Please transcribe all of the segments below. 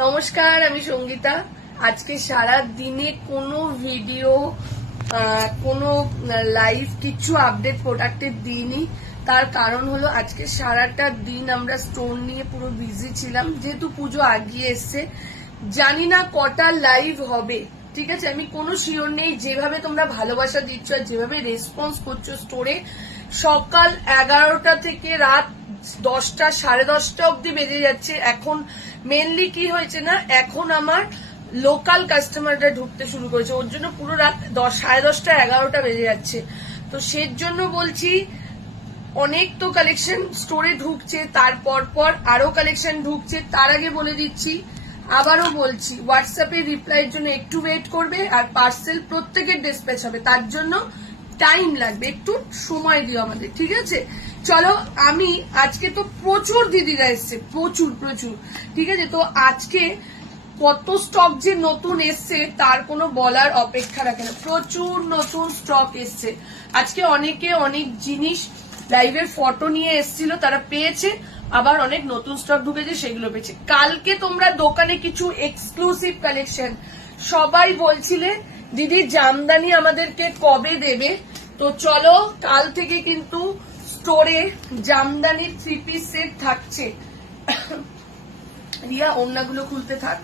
নমস্কার, আমি সঙ্গীতা। আজকে সারা দিনে কোনো ভিডিও কোনো লাইভ কিছু আপডেট প্রোডাক্টের দিইনি। তার কারণ হলো আজকে সারাটা দিন আমরা স্টোর নিয়ে পুরো বিজি ছিলাম, যেহেতু পুজো আগিয়ে এসছে। জানি না কটা লাইভ হবে, ঠিক আছে, আমি কোনো শিওর নেই। যেভাবে তোমরা ভালোবাসা দিচ্ছ আর যেভাবে রেসপন্স করছো স্টোরে, সকাল 11টা থেকে রাত 10টা 10:30 অব্দি বেজে যাচ্ছে। এখন মেনলি কি হয়েছে না, এখন আমার লোকাল কাস্টমাররা ঢুকতে শুরু করেছে, ওর জন্য পুরো রাত 10:30টা 11টা বেজে যাচ্ছে। তো সের জন্য বলছি, অনেক তো কালেকশন স্টোরে ঢুকছে, তারপর পর আরো কালেকশন ঢুকছে। তার আগে বলে দিচ্ছি, আবারও বলছি, হোয়াটসঅ্যাপে রিপ্লাইয়ের জন্য একটু ওয়েট করবে, আর পার্সেল প্রত্যেকের ডিসপ্যাচ হবে, তার জন্য টাইম লাগবে, একটু সময় দিও আমাদের, ঠিক আছে। চলো, আমি আজকে তো প্রচুর দিদিরা এসছে, প্রচুর প্রচুর, ঠিক আছে। তো আজকে কত স্টক যে নতুন এসছে তার কোনো বলার অপেক্ষা রাখে না, প্রচুর নতুন স্টক এসছে। আজকে অনেকে অনেক জিনিস লাইভের ফটো নিয়ে এসছিল, তারা পেয়েছে, আবার অনেক নতুন স্টক ঢুকেছে, সেগুলো পেয়েছে। কালকে তোমরা দোকানে কিছু এক্সক্লুসিভ কালেকশন সবাই বলছিলে দিদি জামদানি আমাদেরকে কবে দেবে। তো চলো, কাল থেকে কিন্তু স্টোরে জামদানির 3 পিস সেট থাকছে। রিয়া, ওড়নাগুলো খুলতে থাক,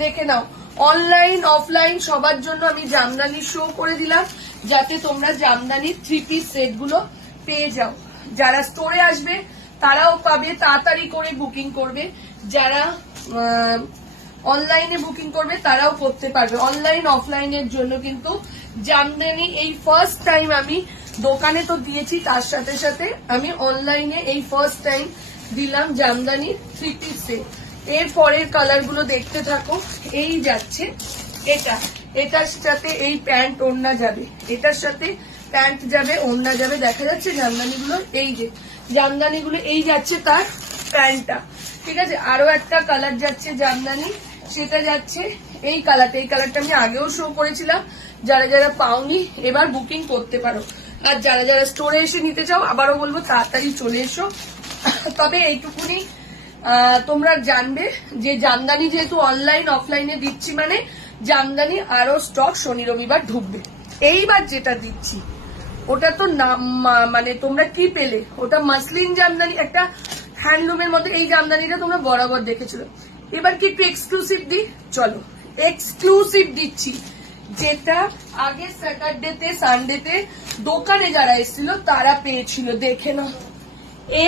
দেখে নাও। অনলাইন অফলাইন সবার জন্য আমি জামদানি শো করে দিলাম, যাতে তোমরা জামদানির 3 পিস সেট গুলো পেয়ে যাও। যারা স্টোরে আসবে তারাও পাবে, তাড়াতাড়ি করে বুকিং করবে। যারা অনলাইনে বুকিং করবে তারাও করতে পারবে। অনলাইন অফলাইনের জন্য কিন্তু জামদানি এই ফার্স্ট টাইম আমি দোকানে তো দিয়েছি, তার সাথে সাথে আমি অনলাইনে এই ফার্স্ট টাইম দিলাম জামদানি 3 পিস সেট। এর পরের কালার গুলো দেখতে থাকো। এই যাচ্ছে এটার সাথে এই প্যান্ট ওড়না যাবে, এটার সাথে প্যান্ট যাবে, ওড়না যাবে। দেখা যাচ্ছে জামদানিগুলো, এই যে জামদানিগুলো এই যাচ্ছে তার প্যান্টটা, ঠিক আছে। আরো একটা কালার যাচ্ছে জামদানি, সেটা যাচ্ছে এই কালারটা। এই কালারটা আমি আগেও শো করেছিলাম, যারা যারা পাওনি এবার বুকিং করতে পারো। আর যারা যারা স্টোরে এসে নিতে চাও, আবারও বলবো তাড়াতাড়ি চলে এসো। তবে এইটুকুনি তোমরা জানবে যে জামদানি যেহেতু অনলাইন অফলাইনে দিচ্ছি, মানে জামদানি আরো স্টক শনি রবিবার ঢুকবে। এইবার যেটা দিচ্ছি ওটা তো মানে তোমরা কি পেলে, ওটা মাসলিন জামদানি, একটা হ্যান্ডলুমের মধ্যে। এই জামদানিটা তোমরা বরাবর দেখেছিল, এবার কি একটু এক্সক্লুসিভ দিই। চলো, এক্সক্লুসিভ দিচ্ছি, যেটা আগে স্যাটারডেতে সানডেতে দোকানে যারা এসেছিল তারা পেয়েছিল, দেখে না।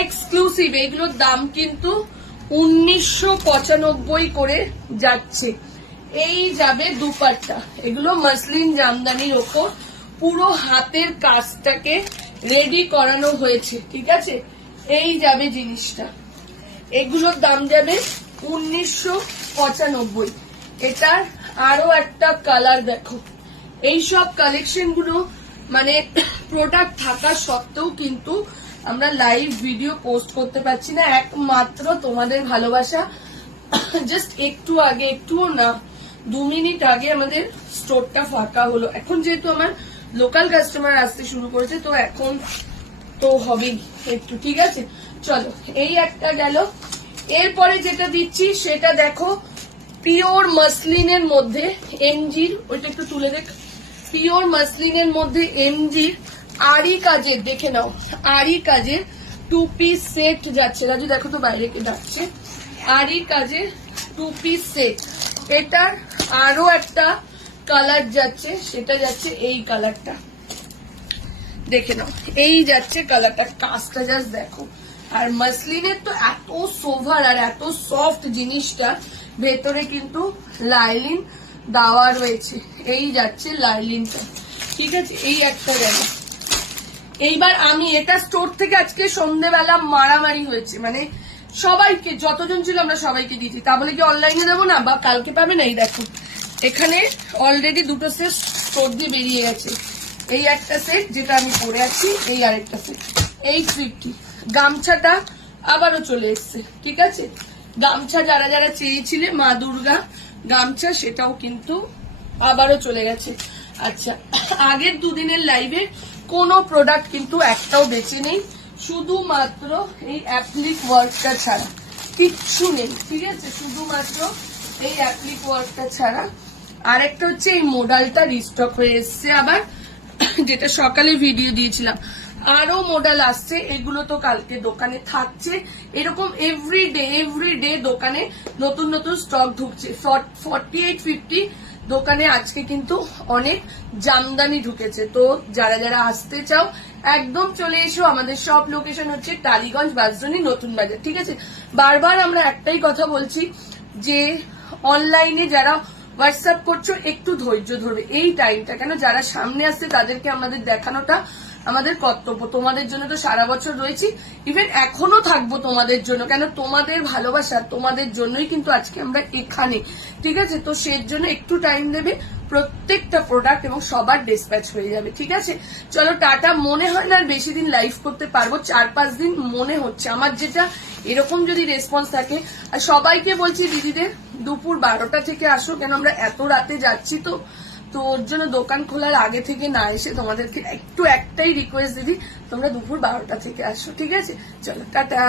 এক্সক্লুসিভ, এগুলোর দাম কিন্তু 1995 করে যাচ্ছে। এই যাবে দুপাট্টা, এগুলো মাসলিন জামদানির ওপর পুরো হাতের কাজটাকে রেডি করানো হয়েছে, ঠিক আছে। এই যাবে জিনিসটা, এগুলোর দাম যাবে 1995। এটার আরো একটা কালার দেখো। এইসব কালেকশন গুলো মানে প্রোডাক্ট থাকা সত্ত্বেও কিন্তু আমরা লাইভ ভিডিও পোস্ট করতে পারছি না, একমাত্র তোমাদের ভালোবাসা। জাস্ট একটু আগে, একটুও না, 2 মিনিট আগে আমাদের স্টোরটা ফাঁকা হলো। এখন যেহেতু আমার লোকাল কাস্টমার আসতে শুরু করেছে, তো এখন তো হবেই একটু, ঠিক আছে। চলো, এই একটা গেল। এরপরে যেটা দিচ্ছি সেটা দেখো, পিওর মাসলিনের মধ্যে এমজির, ওইটা একটু তুলে দেখ। পিওর মাসলিনের মধ্যে এমজির আরি কাজের, দেখে নাও, আরি কাজের 2 পিস সেট যাচ্ছে। রাজু দেখো তো বাইরে কে ডাকছে। আরি কাজের 2 পিস সেট, এটার আরো একটা কালার যাচ্ছে, সেটা যাচ্ছে এই কালারটা, দেখে নাও। এই যাচ্ছে কালারটা, কাজটা জাস্ট দেখো। আর মাসলিনের তো এত সোভার আর এত সফট জিনিসটা, ভেতরে কিন্তু লাইলিন দেওয়া রয়েছে। এই যাচ্ছে লাইলিনটা, ঠিক আছে। এই একটা গেল। এইবার আমি এটা স্টোর থেকে আজকে সন্ধ্যেবেলা মারামারি হয়েছে, মানে সবাইকে, যতজন ছিল আমরা সবাইকে দিয়েছি। তা বলে কি অনলাইনে দেবো না বা কালকে পাবে না? এই দেখো, এখানে অলরেডি 2টো সেট স্টোর দিয়ে বেরিয়ে গেছে। এই একটা সেট যেটা আমি পরে আছি, এই আরেকটা সেট, 850। গামছাটা আবারও চলে এসছে, ঠিক আছে। গামছা যারা যারা চেয়েছিলে মা দুর্গা গামছা, সেটাও কিন্তু আবারও চলে গেছে। আচ্ছা, আগের 2 দিনের লাইভে কোনো প্রোডাক্ট কিন্তু একটাও বেঁচে নেই, শুধুমাত্র এই অ্যাপ্লিক ওয়ার্কটা ছাড়া কিচ্ছু নেই, ঠিক আছে। শুধুমাত্র এই অ্যাপ্লিক ওয়ার্কটা ছাড়া আরেকটা হচ্ছে এই মডেলটা রিস্টক হয়ে এসছে আবার, যেটা সকালে ভিডিও দিয়েছিলাম। আরো মডেল আসছে, এগুলো তো কালকে দোকানে থাকছে। এরকম এভরিডে দোকানে নতুন নতুন স্টক ঢুকছে। 4850 দোকানে আজকে কিন্তু অনেক জামদানি ঢুকেছে। তো যারা যারা আসতে চাও একদম চলে এসো। আমাদের সব লোকেশন হচ্ছে টালিগঞ্জ, বাঁশদ্রোণী, নতুন বাজার। ঠিক আছে, বারবার আমরা একটাই কথা বলছি যে অনলাইনে যারা হোয়াটসঅ্যাপ করছো একটু ধৈর্য ধরবে এই টাইমটা, কেন যারা সামনে আসছে তাদেরকে আমাদের দেখানোটা আমাদের কর্তব্য। তোমাদের জন্য তো সারা বছর রয়েছি, ইভেন এখনো থাকবো তোমাদের জন্য, কেন তোমাদের ভালোবাসা, তোমাদের জন্যই কিন্তু আজকে আমরা এখানে। ঠিক আছে, তো সেই জন্য একটু টাইম দেবে, প্রত্যেকটা প্রোডাক্ট এবং সবার ডিসপ্যাচ হয়ে যাবে। ঠিক আছে, চলো টাটা। মনে হয় না আর বেশি দিন লাইভ করতে পারবো, 4-5 দিন মনে হচ্ছে আমার, যেটা এরকম যদি রেসপন্স থাকে। আর সবাইকে বলছি দিদিদের দুপুর 12টা থেকে আসো, কেন আমরা এত রাতে যাচ্ছি। তো ওর জন্য দোকান খোলার আগে থেকে না এসে তোমাদেরকে একটু একটাই রিকোয়েস্ট দিদি, তোমরা দুপুর 12টা থেকে আসো। ঠিক আছে, চলো টাটা।